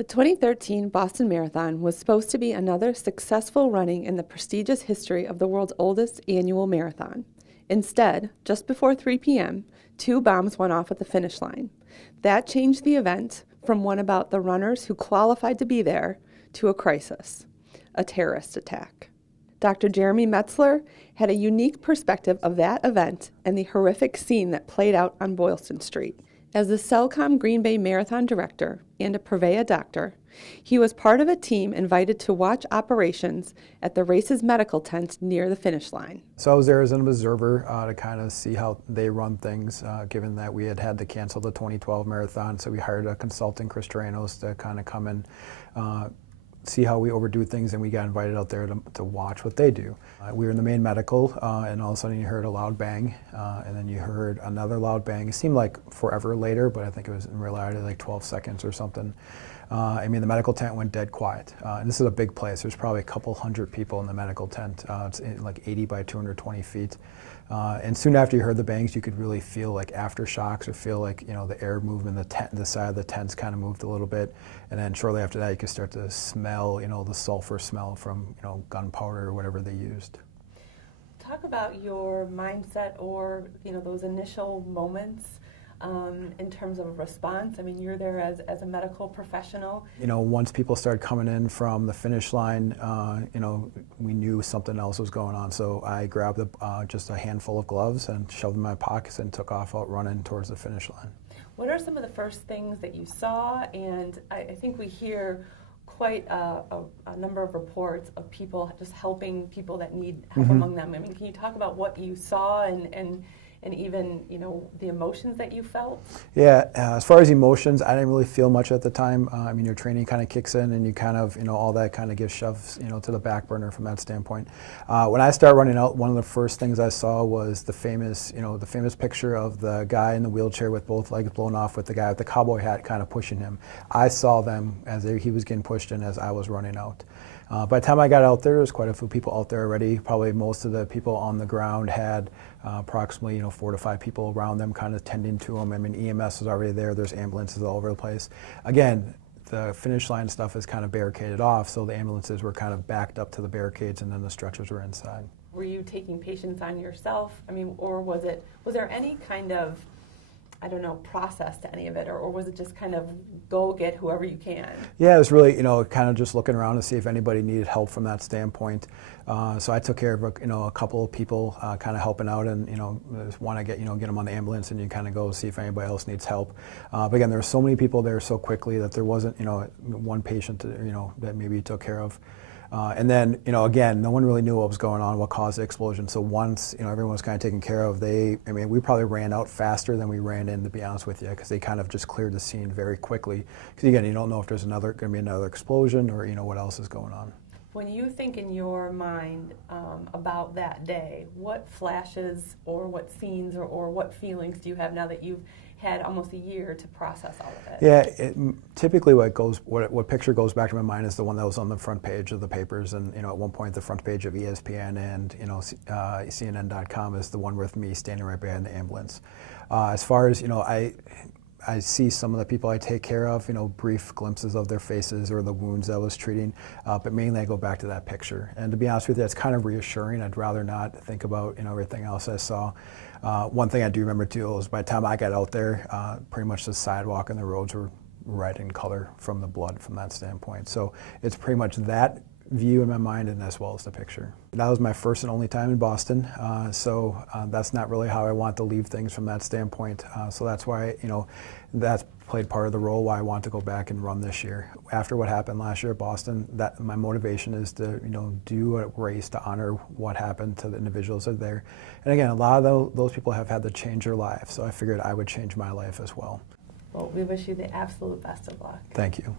The 2013 Boston Marathon was supposed to be another successful running in the prestigious history of the world's oldest annual marathon. Instead, just before 3 p.m., 2 bombs went off at the finish line. That changed the event from one about the runners who qualified to be there to a crisis, a terrorist attack. Dr. Jeremy Metzler had a unique perspective of that event and the horrific scene that played out on Boylston Street. As the Cellcom Green Bay Marathon director and a Purveyor doctor, he was part of a team invited to watch operations at the race's medical tent near the finish line. So I was there as an observer to kind of see how they run things, given that we had to cancel the 2012 marathon. So we hired a consultant, Chris Tranos, to kind of come and see how we overdo things, and we got invited out there to watch what they do. We were in the main medical, and all of a sudden you heard a loud bang, and then you heard another loud bang. It seemed like forever later, but I think it was in reality like 12 seconds or something. I mean, the medical tent went dead quiet. And this is a big place. There's probably a couple hundred people in the medical tent. It's like 80 by 220 feet. And soon after you heard the bangs, you could really feel like aftershocks, or feel like, you know, the air moved in the tent, the side of the tents kind of moved a little bit. And then shortly after that, you could start to smell, you know, the sulfur smell from, you know, gunpowder or whatever they used. Talk about your mindset, or, you know, those initial moments in terms of a response. I mean, you're there as a medical professional. You know, once people started coming in from the finish line, you know, we knew something else was going on. So I grabbed just a handful of gloves and shoved them in my pockets and took off out running towards the finish line. What are some of the first things that you saw? And I think we hear quite a number of reports of people just helping people that need help among them. I mean, can you talk about what you saw and even, you know, the emotions that you felt? Yeah, as far as emotions, I didn't really feel much at the time. I mean, your training kind of kicks in, and you kind of, you know, all that kind of gets shoved, you know, to the back burner from that standpoint. When I started running out, one of the first things I saw was the famous, you know, the famous picture of the guy in the wheelchair with both legs blown off, with the guy with the cowboy hat kind of pushing him. I saw them as he was getting pushed in as I was running out. By the time I got out there was quite a few people out there already. Probably most of the people on the ground had approximately, you know, 4 to 5 people around them kind of tending to them. I mean, EMS was already there. There's ambulances all over the place. Again, the finish line stuff is kind of barricaded off, so the ambulances were kind of backed up to the barricades, and then the stretchers were inside. Were you taking patients on yourself? I mean, or was there any kind of, I don't know, process to any of it, or was it just kind of go get whoever you can? Yeah, it was really, you know, kind of just looking around to see if anybody needed help from that standpoint. So I took care of, you know, a couple of people kind of helping out, and, you know, just want to get them on the ambulance, and you kind of go see if anybody else needs help. But again, there were so many people there so quickly that there wasn't, you know, one patient, you know, that maybe you took care of. And then, you know, again, no one really knew what was going on, what caused the explosion. So once, you know, everyone was kind of taken care of, I mean, we probably ran out faster than we ran in, to be honest with you, because they kind of just cleared the scene very quickly. Because again, you don't know if there's going to be another explosion, or, you know, what else is going on. When you think in your mind about that day, what flashes or what scenes or what feelings do you have now that you've had almost a year to process all of it? Yeah, typically what picture goes back to my mind is the one that was on the front page of the papers, and, you know, at one point the front page of ESPN and, you know, CNN.com is the one with me standing right behind the ambulance. As far as, you know, I see some of the people I take care of, you know, brief glimpses of their faces or the wounds I was treating, but mainly I go back to that picture. And to be honest with you, it's kind of reassuring. I'd rather not think about, you know, everything else I saw. One thing I do remember too was by the time I got out there, pretty much the sidewalk and the roads were red in color from the blood from that standpoint. So it's pretty much that view in my mind, and as well as the picture. That was my first and only time in Boston, so that's not really how I want to leave things from that standpoint. So that's why, you know, that's played part of the role why I want to go back and run this year. After what happened last year at Boston, that my motivation is to, you know, do a race to honor what happened to the individuals that are there. And again, a lot of those people have had to change their life, so I figured I would change my life as well. Well, we wish you the absolute best of luck. Thank you.